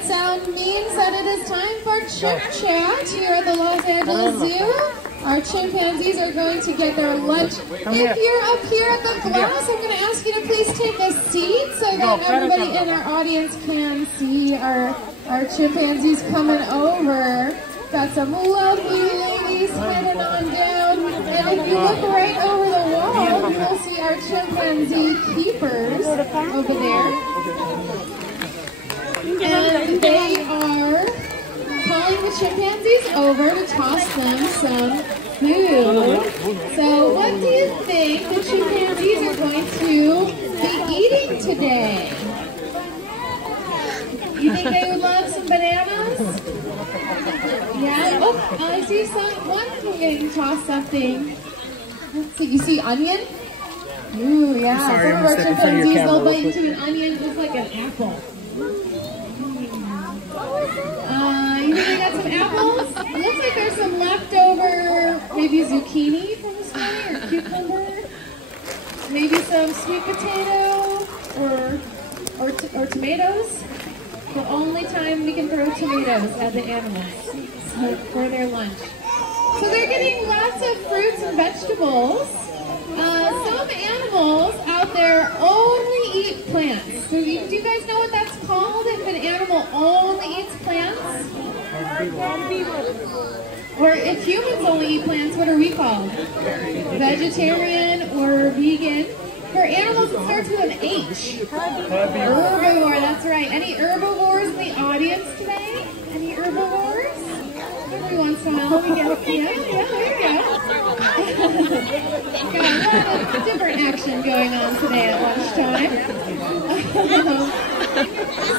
that sound means that it is time for Chimp Chat here at the Los Angeles Zoo. Our chimpanzees are going to get their lunch. If you're up here at the glass, I'm going to ask you to please take a seat so that everybody in our audience can see our chimpanzees coming over. Got some lovely ladies heading on down. And if you look right over the wall, you will see our chimpanzee keepers over there. And they are calling the chimpanzees over to toss them some food. So what do you think the chimpanzees are going to be eating today? You think they would love some bananas? Yeah. Oh, I see one getting tossed something. Let's see. You see onion? Ooh, yeah. Sorry, some of our chimpanzees will bite into an onion just like an apple. You think they got some apples? It looks like there's some leftover, maybe zucchini from this morning, or cucumber. Maybe some sweet potato, or tomatoes. The only time we can throw tomatoes at the animals for their lunch. So they're getting lots of fruits and vegetables. Some animals out there only eat plants. So do you guys know what that's called if an animal only eats plants? Or if humans only eat plants, what are we called? Vegetarian or vegan? For animals, it starts with an H. Herbivore, that's right. Any herbivores in the audience today? Any herbivores? Every once in a while we get, yeah, there you go. Got a lot of different action going on today at lunchtime.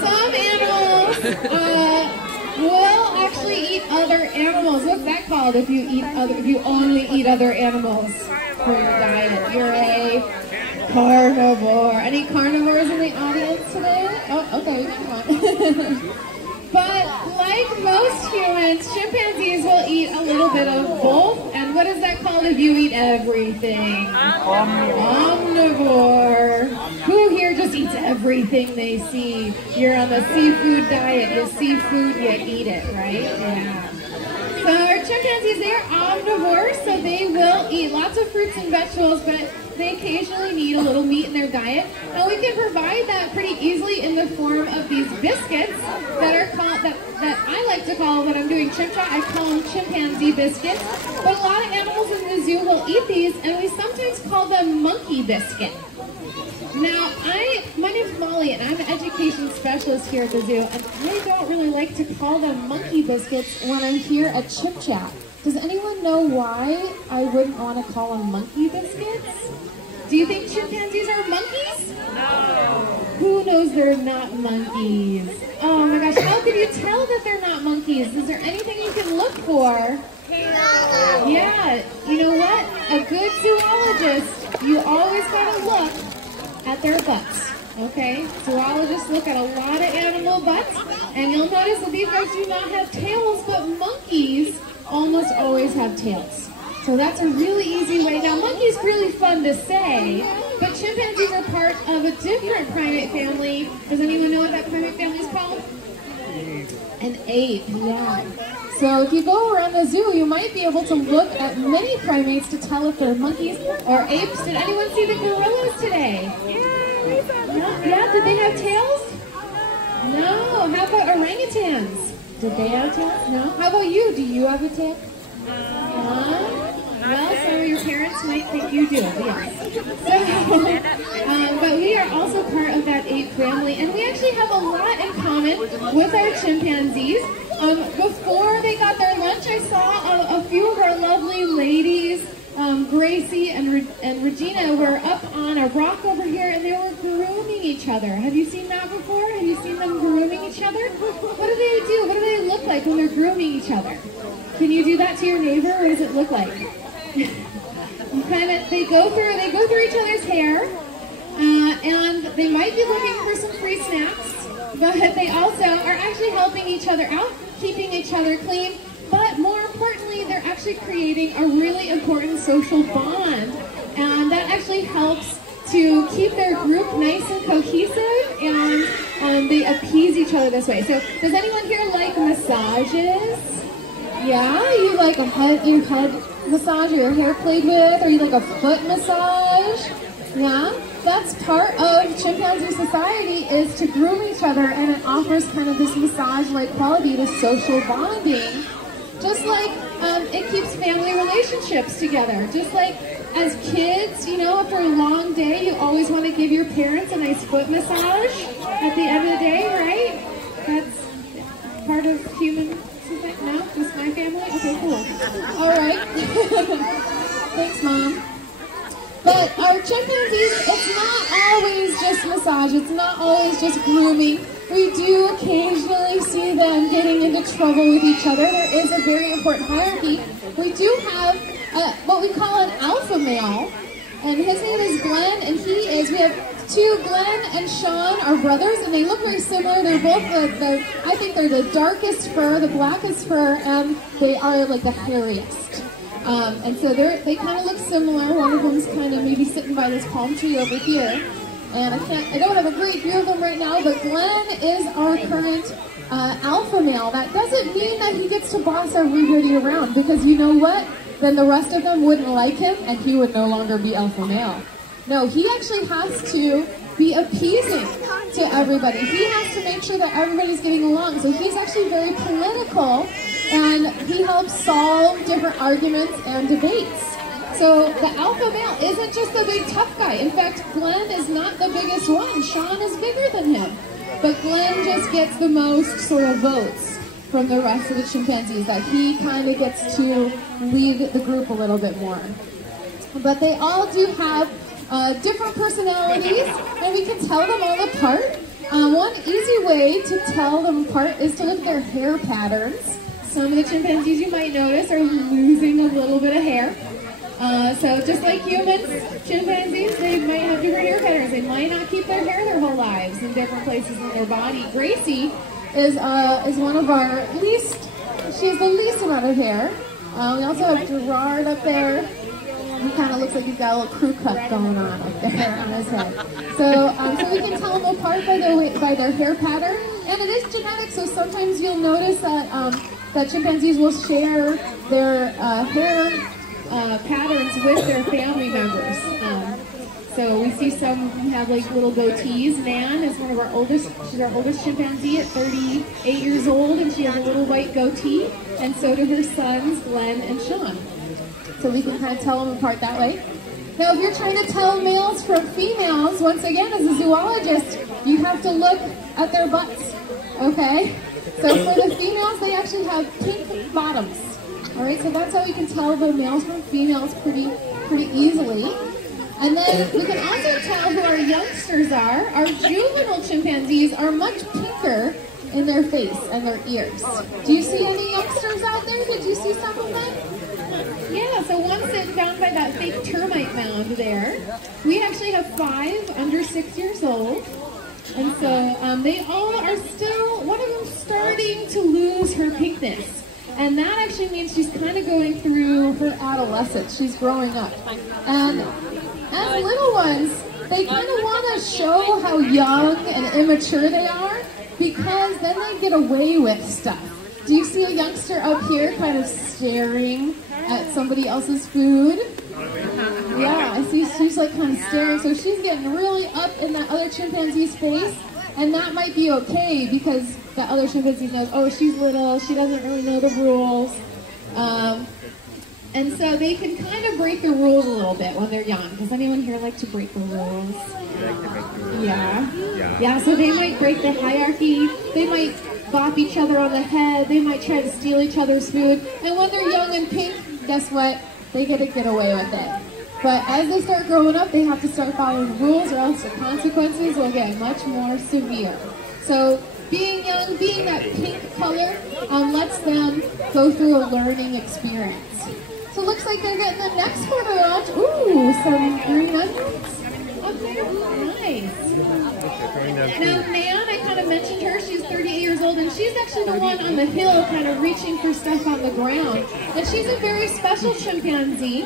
Some animals will actually eat other animals. What's that called if you only eat other animals for your diet? You're a carnivore. Any carnivores in the audience today? Oh, okay, come on. But like most humans, chimpanzees will eat a little bit of both. And what is that called if you eat everything? Omnivore. Who here just eats everything they see? You're on the seafood diet. You see food, you eat it, right? Yeah. So our chimpanzees, they're omnivores, so they will eat lots of fruits and vegetables, but they occasionally need a little meat in their diet. And we can provide that pretty easily in the form of these biscuits that are called, that I like to call, when I'm doing chimp chat, I call them chimpanzee biscuits. But a lot of animals in the zoo will eat these, and we sometimes call them monkey biscuit. Now, my name's Molly, and I'm an education specialist here at the zoo, and I don't really like to call them monkey biscuits when I'm here at Chimp Chat. Does anyone know why I wouldn't want to call them monkey biscuits? Do you think chimpanzees are monkeys? No. Who knows they're not monkeys? Oh my gosh, how can you tell that they're not monkeys? Is there anything you can look for? No. Yeah, you know what? A good zoologist, you always gotta look at their butts, okay? Zoologists look at a lot of animal butts, and you'll notice that these guys do not have tails, but monkeys almost always have tails. So that's a really easy way. Now, monkey's really fun to say, but chimpanzees are part of a different primate family. Does anyone know what that primate family is called? An ape, yeah. So if you go around the zoo, you might be able to look at many primates to tell if they're monkeys or apes. Did anyone see the gorillas today? Yeah, did they have tails? No. How about orangutans? Did they have tails? No. How about you? Do you have a tail? Well, some of your parents might think you do, yes. But we are also part of that ape family, and we actually have a lot in common with our chimpanzees. Before they got their lunch, I saw a few of our lovely ladies, Gracie and Regina, were up on a rock over here, and they were grooming each other. Have you seen that before? Have you seen them grooming each other? What do they do? What do they look like when they're grooming each other? Can you do that to your neighbor? What does it look like? They go through each other's hair, and they might be looking for some free snacks, but they also are actually helping each other out, keeping each other clean, but more importantly, they're actually creating a really important social bond, and that actually helps to keep their group nice and cohesive, and they appease each other this way. So does anyone here like massages? Yeah, you like your head massage or your hair played with, or you like a foot massage? Yeah, that's part of chimpanzee society, is to groom each other, and it offers kind of this massage-like quality to social bonding. Just like it keeps family relationships together. Just like as kids, you know, after a long day, you always want to give your parents a nice foot massage at the end of the day, right? That's part of human. No? Just my family? Okay, cool. All right. Thanks, Mom. But our chimpanzees, it's not always just massage. It's not always just grooming. We do occasionally see them getting into trouble with each other. There is a very important hierarchy. We do have what we call an alpha male, and his name is Glenn, and we have two, Glenn and Sean, are brothers, and they look very similar. They're both I think they're the darkest fur, the blackest fur, and they are like the hairiest. And so they kind of look similar. One of them's kind of maybe sitting by this palm tree over here. And I don't have a great view of them right now, but Glenn is our current alpha male. That doesn't mean that he gets to boss everybody around, because you know what? Then the rest of them wouldn't like him, and he would no longer be alpha male. No, he actually has to be appeasing to everybody. He has to make sure that everybody's getting along. So he's actually very political, and he helps solve different arguments and debates. So the alpha male isn't just the big tough guy. In fact, Glenn is not the biggest one. Sean is bigger than him. But Glenn just gets the most sort of votes from the rest of the chimpanzees, that he kind of gets to lead the group a little bit more. But they all do have different personalities, and we can tell them all apart. One easy way to tell them apart is to look at their hair patterns. Some of the chimpanzees, you might notice, are losing a little bit of hair. So just like humans, chimpanzees, they might have different hair patterns. They might not keep their hair their whole lives in different places in their body. Gracie is one of our least, she has the least amount of hair. We also have Gerard up there. He kind of looks like he's got a little crew cut going on up there on his head. So we can tell them apart by their hair pattern. And it is genetic, so sometimes you'll notice that chimpanzees will share their hair patterns with their family members. So we see some who have like little goatees. Nan is one of our oldest, she's our oldest chimpanzee at 38 years old, and she has a little white goatee, and so do her sons, Glenn and Sean. So we can kind of tell them apart that way. Now if you're trying to tell males from females, once again as a zoologist, you have to look at their butts, okay? So for the females, they actually have pink bottoms. All right, so that's how we can tell the males from females pretty easily. And then we can also tell who our youngsters are. Our juvenile chimpanzees are much pinker in their face and their ears. Do you see any youngsters out there? Did you see some of them? Yeah, so one's sitting down by that fake termite mound there. We actually have 5 under 6 years old. And so they all are still, one of them's starting to lose her pinkness. And that actually means she's kind of going through her adolescence. She's growing up. And as little ones, they kind of want to show how young and immature they are, because then they get away with stuff. Do you see a youngster up here kind of staring at somebody else's food? Yeah, I see she's like kind of staring. So she's getting really up in that other chimpanzee's face. And that might be okay, because the other chimpanzee knows, oh, she's little, she doesn't really know the rules. And so they can kind of break the rules a little bit when they're young. Does anyone here like to break the rules? Yeah, so they might break the hierarchy. They might bop each other on the head. They might try to steal each other's food. And when they're young and pink, guess what? They get to get away with it. But as they start growing up, they have to start following rules, or else the consequences will get much more severe. So being young, being that pink color, lets them go through a learning experience. So it looks like they're getting the next part of the lunch. Ooh, some green onions up there. Nice. Now Nan, I kind of mentioned her. She's 38 years old, and she's actually the one on the hill kind of reaching for stuff on the ground. And she's a very special chimpanzee.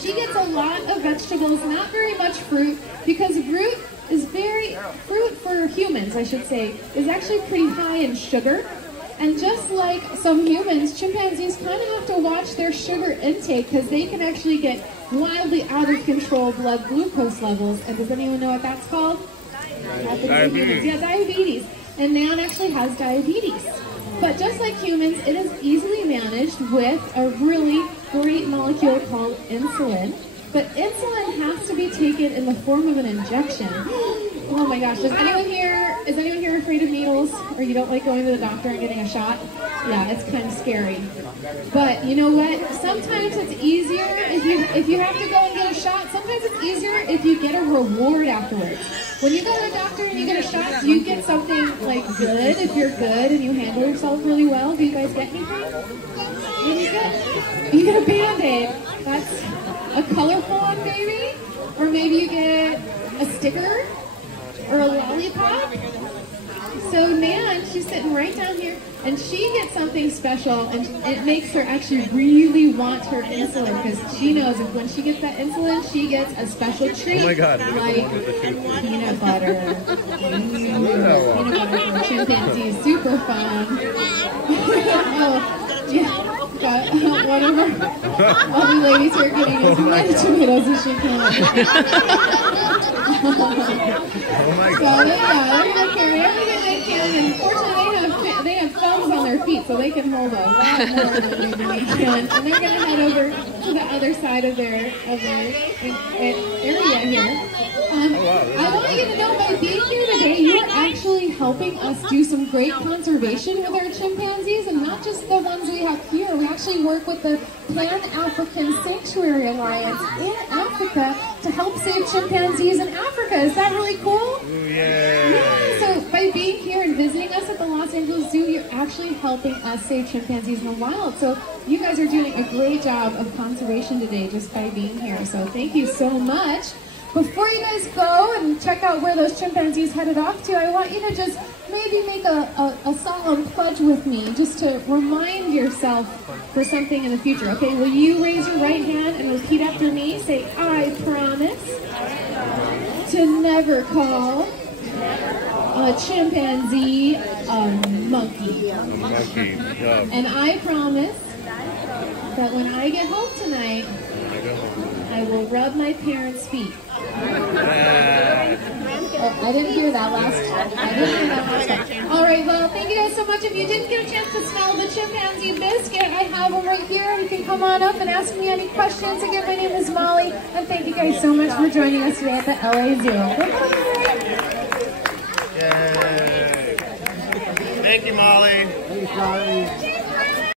She gets a lot of vegetables, not very much fruit, because fruit for humans, I should say, is actually pretty high in sugar. And just like some humans, chimpanzees kind of have to watch their sugar intake because they can actually get wildly out of control blood glucose levels. And does anyone know what that's called? Diabetes. Yeah, diabetes. And Nan actually has diabetes. But just like humans, it is easily managed with a really great molecule called insulin. But insulin has to be taken in the form of an injection. Oh my gosh, is anyone here afraid of needles? Or you don't like going to the doctor and getting a shot? Yeah, it's kind of scary. But you know what? Sometimes it's easier if you have to go and get a shot, sometimes it's easier if you get a reward afterwards. When you go to the doctor and you get a shot, do you get something like good if you're good and you handle yourself really well? Do you guys get anything? What do you get? You get a Band-Aid. That's a colorful one, maybe? Or maybe you get a sticker or a lollipop. So Nan, she's sitting right down here, and she gets something special, and it makes her actually really want her insulin, because she knows if when she gets that insulin, she gets a special treat. Oh my God! Like peanut butter. Peanut butter from chimpanzees, super fun. Oh, yeah. Got one of all the ladies here getting as many tomatoes as she can. Oh my So God. yeah, they're gonna carry everything they can, and fortunately they have thumbs on their feet, so they can hold a lot more than maybe we can. And they're gonna head over to the other side of their area here. I want you to know, by being here today, you are actually helping us do some great conservation with our chimpanzees, and not just the ones we have here. We actually work with the Pan-African Sanctuary Alliance in Africa to help save chimpanzees in Africa. Is that really cool? Yeah, so by being here and visiting us at the Los Angeles Zoo, you're actually helping us save chimpanzees in the wild. So you guys are doing a great job of conservation today just by being here. So thank you so much. Before you guys go and check out where those chimpanzees headed off to, I want you to just maybe make a solemn pledge with me, just to remind yourself for something in the future. Okay, will you raise your right hand and repeat after me? Say, I promise to never call a chimpanzee a monkey. And I promise that when I get home tonight, I will rub my parents' feet. I didn't hear that last time. All right, well, thank you guys so much. If you didn't get a chance to smell the chimpanzee biscuit, I have them right here. You can come on up and ask me any questions. Again, my name is Molly, and thank you guys so much for joining us today at the LA Zoo. Yay. Thank you, Molly. Thanks, Molly.